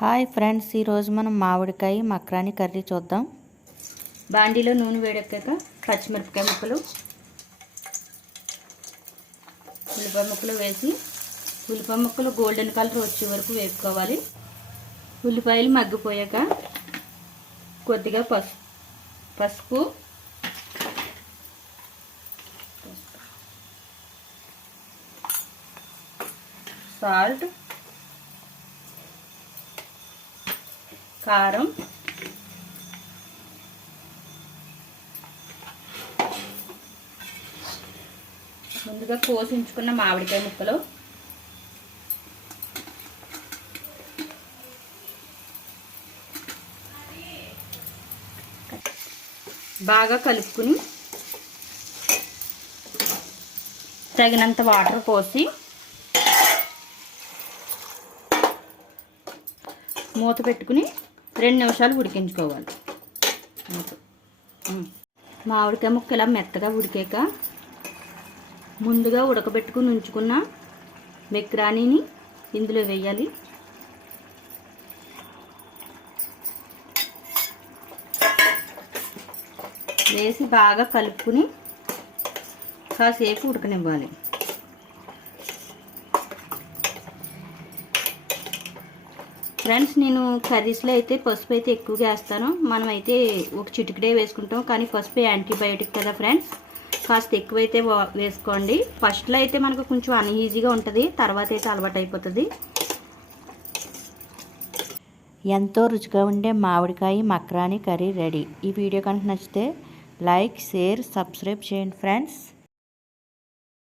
Hi friends ఈరోజు మనం మామిడికాయ మక్రాని కర్రీ చూద్దాం. బాండీలో నూనె వేడెక్కాక పచ్చిమిరపకాయ ముక్కలు ఉల్లిపాయ ముక్కలు వేసి ఉల్లిపాయ ముక్కలు గోల్డెన్ కలర్ వచ్చే వరకు వేపుకోవాలి. ఉల్లిపాయలు మగ్గిపోయాక కొద్దిగా పసుపు పసుపు సాల్ట్ కారం. ముందుగా కోసించుకున్న మామిడికాయ ముక్కలు. బాగా కలుపుకుని తగినంత వాటర్ పోసి మూత పెట్టుకుని రెండు నిమిషాలు ఉడికించుకోవాలి. మామిడికాయ ముక్క ఇలా మెత్తగా ఉడికాక ముందుగా ఉడకబెట్టుకుని ఉంచుకున్న మెక్రానీని ఇందులో వేయాలి. వేసి బాగా కలుపుకుని కాసేపు ఉడకనివ్వాలి. ఫ్రెండ్స్ నేను కర్రీస్లో అయితే పసుపు అయితే ఎక్కువగా వేస్తాను మనం అయితే ఒక చిటికడే వేసుకుంటాం కానీ పసుపు యాంటీబయోటిక్ కదా ఫ్రెండ్స్. కాస్త ఎక్కువైతే వేసుకోండి. ఫస్ట్లో అయితే మనకు కొంచెం అన్ఈజీగా ఉంటుంది తర్వాత అయితే అలవాటు అయిపోతుంది ఎంతో రుచిగా ఉండే మామిడికాయ మక్రాని కర్రీ రెడీ. ఈ వీడియో కనుక నచ్చితే లైక్ షేర్ సబ్స్క్రైబ్ చేయండి ఫ్రెండ్స్.